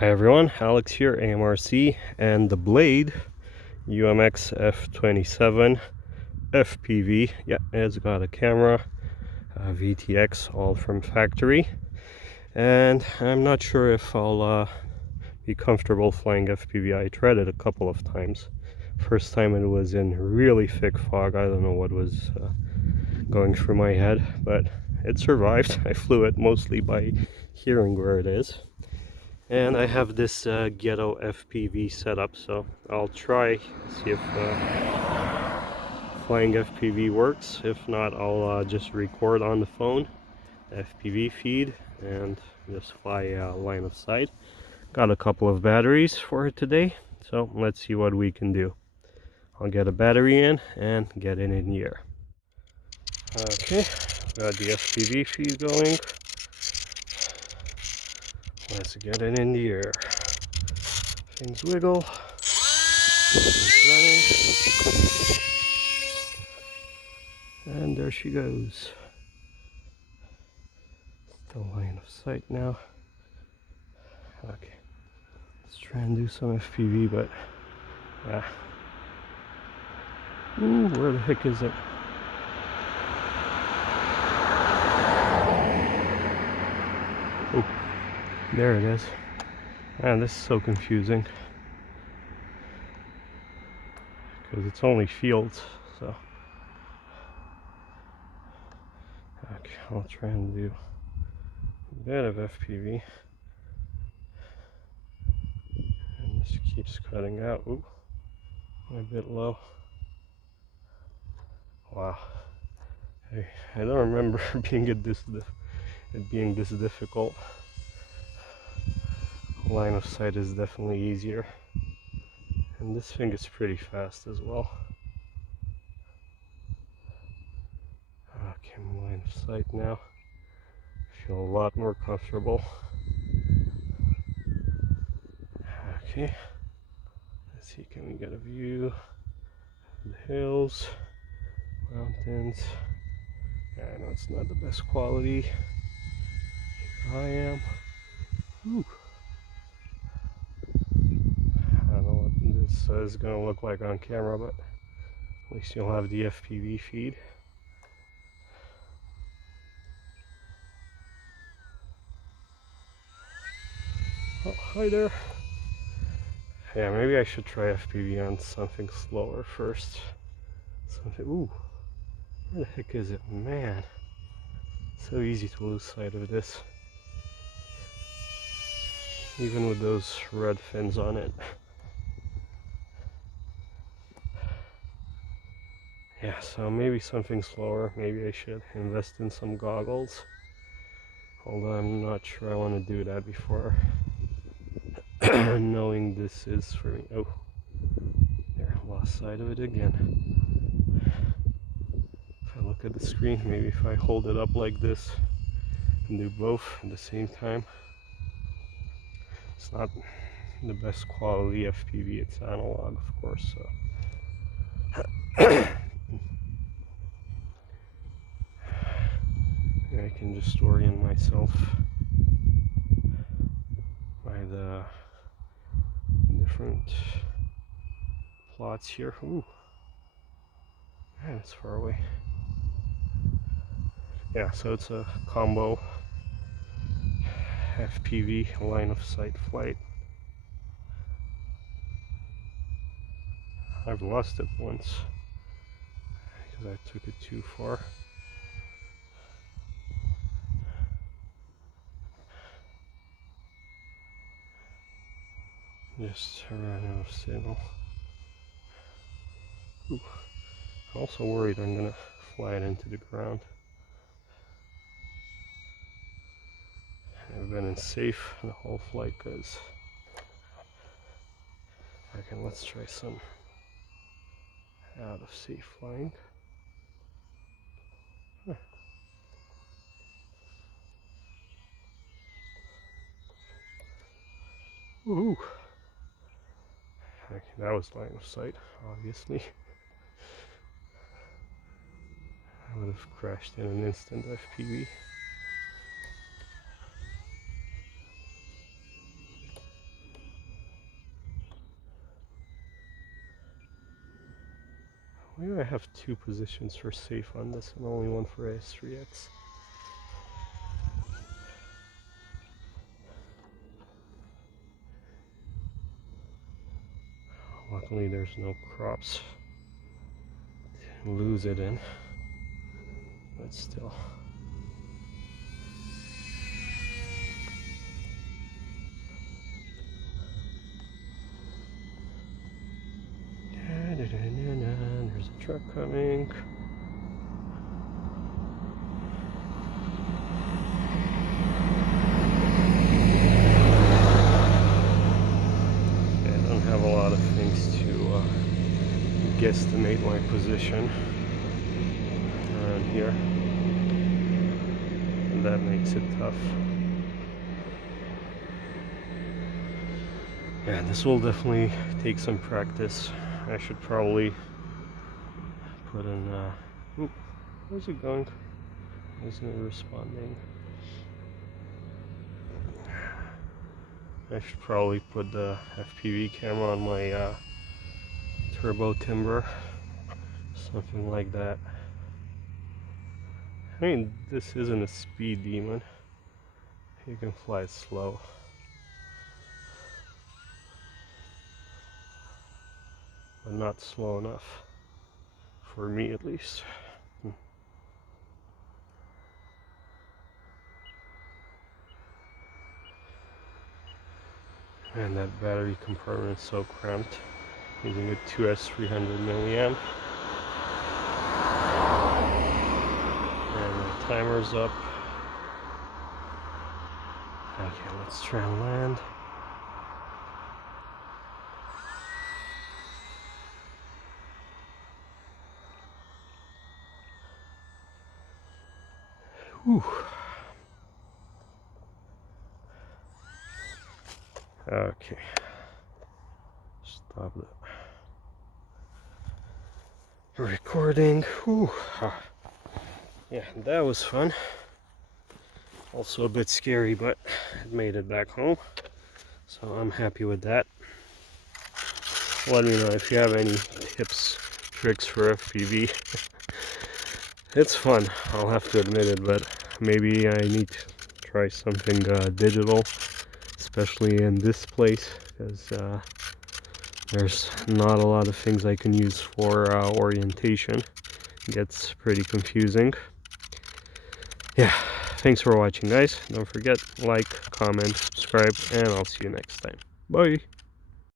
Hi everyone, Alex here, AMRC, and the Blade UMX F27 FPV. Yeah, it's got a camera, VTX, all from factory, and I'm not sure if I'll be comfortable flying FPV. I tried it a couple of times. First time it was in really thick fog. I don't know what was going through my head, but it survived. I flew it mostly by hearing where it is. And I have this ghetto FPV setup, so I'll try see if flying FPV works. If not, I'll just record on the phone FPV feed and just fly line of sight. Got a couple of batteries for it today, so let's see what we can do. I'll get a battery in and get it in the air. Okay, got the FPV feed going. Let's get it in the air. Things wiggle. It's running. And there she goes. Still line of sight now. Okay. Let's try and do some FPV, but yeah. Ooh, where the heck is it? Oh, there it is. Man, this is so confusing. Because it's only fields, so. Okay, I'll try and do a bit of FPV. And this keeps cutting out. Ooh, a bit low. Wow. I don't remember being it being this difficult. Line of sight is definitely easier. And this thing is pretty fast as well. Okay, I'm line of sight now. I feel a lot more comfortable. Okay. Let's see, can we get a view of the hills, mountains? Yeah, I know it's not the best quality. Here I am. Ooh. I don't know what this is going to look like on camera, but at least you'll have the FPV feed. Oh, hi there. Yeah, maybe I should try FPV on something slower first. Something. Ooh, where the heck is it? Man, so easy to lose sight of this. Even with those red fins on it. Yeah, so maybe something slower. Maybe I should invest in some goggles. Although I'm not sure I want to do that before knowing this is for me. Oh, there, lost sight of it again. If I look at the screen, maybe if I hold it up like this and do both at the same time. It's not the best quality FPV, it's analog, of course, so. I can just orient myself by the different plots here. Ooh, man, it's far away. Yeah, so it's a combo FPV line of sight flight. I've lost it once because I took it too far. Just ran out of signal. Ooh. I'm also worried I'm gonna fly it into the ground. I've been safe the whole flight because okay, let's try some out of safe flying. Huh. Ooh. Okay, that was line of sight, obviously. I would have crashed in an instant FPV. I have two positions for safe on this and only one for S3X. Luckily there's no crops to lose it in, but still. There's a truck coming. I don't have a lot of things to guesstimate my position around here, and that makes it tough. Yeah, this will definitely take some practice. I should probably put in oop, where's it going? Isn't it responding? I should probably put the FPV camera on my turbo timber, something like that. I mean, this isn't a speed demon. You can fly slow. But not slow enough. For me at least. And that battery compartment is so cramped. Using a 2S 300 milliamp. And the timer's up. Okay, let's try and land. Whew. Okay. Stop the recording. Whew. Yeah, that was fun. Also a bit scary, but it made it back home. So I'm happy with that. Let me know if you have any tips, tricks for FPV. It's fun, I'll have to admit it, but maybe I need to try something digital, especially in this place, because there's not a lot of things I can use for orientation. It gets pretty confusing. Yeah, thanks for watching, guys. Don't forget, like, comment, subscribe, and I'll see you next time. Bye!